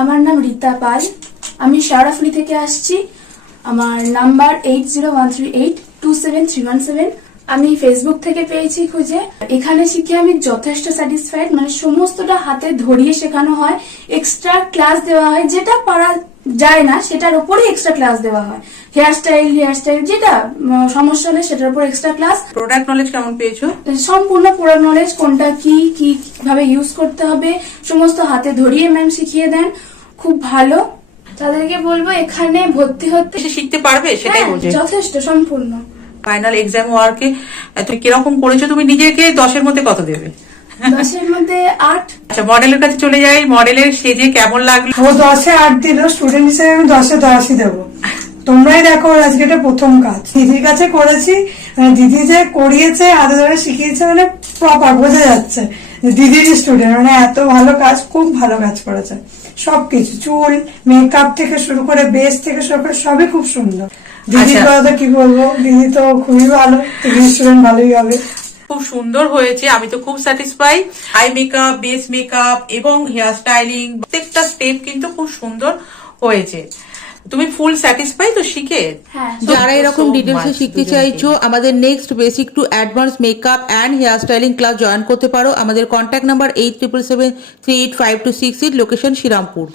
আমার নাম রীতা পাল, আমি শেওড়াফুলি থেকে আসছি। আমার নাম্বার 8013827317। আমি ফেসবুক থেকে পেয়েছি খুঁজে। এখানে শিখে আমি যথেষ্ট স্যাটিসফাইড। মানে সমস্তটা হাতে ধরিয়ে শেখানো হয়, এক্সট্রা ক্লাস দেওয়া হয়, যেটা পারা যায় না সেটার উপরে এক্সট্রা ক্লাস দেওয়া হয়। হেয়ার স্টাইল যেটা সমস্যা হলে সেটার উপর এক্সট্রা ক্লাস। প্রোডাক্ট নলেজ কেমন পেয়েছো? সম্পূর্ণ প্রোডাক্ট নলেজ, কোনটা কি কিভাবে ইউজ করতে হবে সমস্ত হাতে ধরিয়ে ম্যাম শিখিয়ে দেন, খুব ভালো। তাদেরকে বলবো এখানে ভর্তি হতে। সে শিখতে পারবে সেটাই বলছে। যথেষ্ট সম্পূর্ণ। ফাইনাল এক্সাম ওয়ার্কে তুমি কিরকম করেছো? তুমি নিজেকে 10-এর মধ্যে কত দেবে? 10-এর মধ্যে 8। আচ্ছা, মডেলের কাছে চলে যাই। মডেলের সেজে কেমন লাগলো? ও 10-এ 8 দিল, স্টুডেন্ট হিসেবে আমি 10-এ 10ই দেবো। তোমরাই দেখো, ওর আজকে এটা প্রথম কাজ দিদির কাছে করেছি। দিদি যে করিয়েছে, হাতে ধরে শিখিয়েছে, মানে প্রপার বোঝা যাচ্ছে দিদির স্টুডেন্ট। মানে এত ভালো কাজ, খুব ভালো কাজ করেছে। সবকিছু চুল, মেকআপ থেকে শুরু করে, বেস থেকে শুরু করে সবই খুব সুন্দর। দিদির কথা তো কি বলবো, দিদি তো খুবই ভালো, দিদির স্টুডেন্ট ভালোই হবে। খুব সুন্দর হয়েছে, আমি তো খুব satisfy. Eye makeup, base makeup এবং হেয়ার স্টাইলিং, প্রত্যেকটা স্টেপ কিন্তু খুব সুন্দর হয়েছে। তুমি ফুল স্যাটিসফাই তো শিখে? হ্যাঁ। যারা এরকম ডিটেলসে শিখতে চাইছো, আমাদের next basic to advance makeup and hair styling class join করতে পারো। আমাদের কন্ট্যাক্ট নাম্বার 87738526, লোকেশন শ্রীরামপুর।